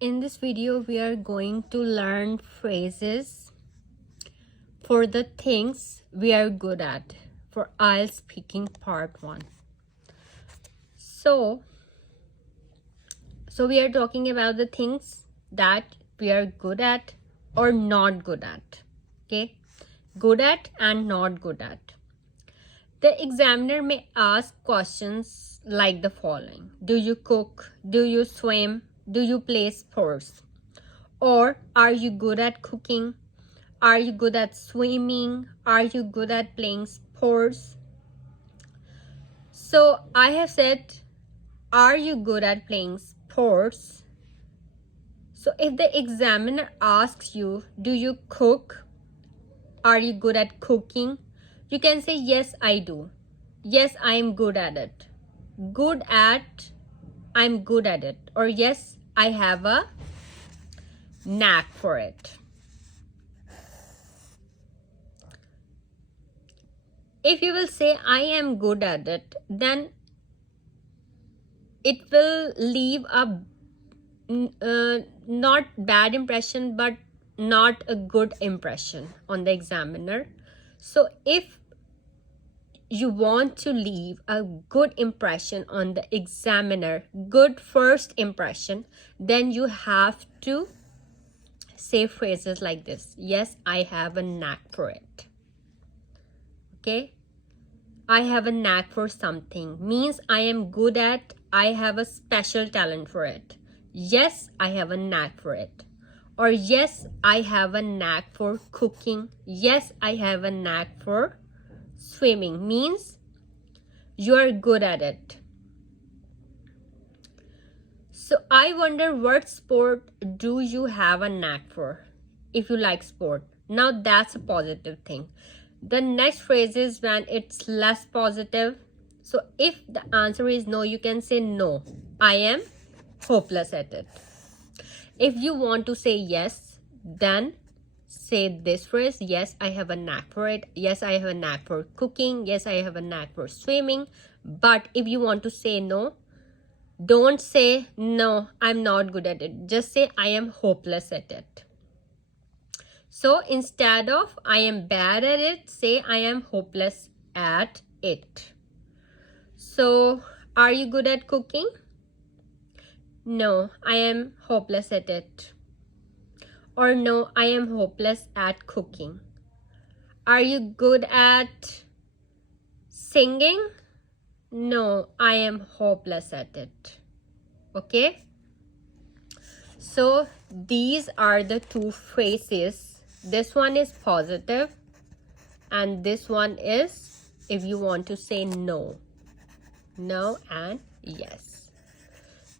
In this video, we are going to learn phrases for the things we are good at for IELTS speaking part 1. So we are talking about the things that we are good at or not good at. Okay, good at and not good at. The examiner may ask questions like the following: do you cook? Do you swim? Do you play sports? Or are you good at cooking? Are you good at swimming? Are you good at playing sports? So I have said, are you good at playing sports? So if the examiner asks you, do you cook? Are you good at cooking? You can say, yes, I do. Yes, I am good at it. Good at, I'm good at it. Or yes, I have a knack for it. If you will say, I am good at it, then it will leave a not bad impression, but not a good impression on the examiner. So if you want to leave a good impression on the examiner, good first impression, then you have to say phrases like this: yes, I have a knack for it. Okay, I have a knack for something means I am good at, I have a special talent for it. Yes, I have a knack for it. Or yes, I have a knack for cooking. Yes, I have a knack for swimming means you are good at it. So I wonder, what sport do you have a knack for? If you like sport, now that's a positive thing. The next phrase is when it's less positive. So if the answer is no, you can say, no, I am hopeless at it. If you want to say yes, then say this phrase: yes, I have a knack for it. Yes, I have a knack for cooking. Yes, I have a knack for swimming. But if you want to say no, don't say, no, I'm not good at it. Just say, I am hopeless at it. So instead of I am bad at it, say I am hopeless at it. So are you good at cooking? No, I am hopeless at it. Or no, I am hopeless at cooking. Are you good at singing? No, I am hopeless at it. Okay? So these are the two phrases. This one is positive and this one is if you want to say no. No and yes.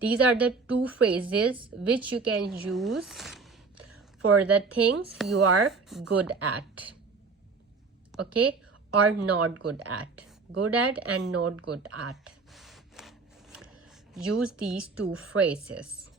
These are the two phrases which you can use for the things you are good at. Okay? Or not good at. Good at and not good at. Use these two phrases.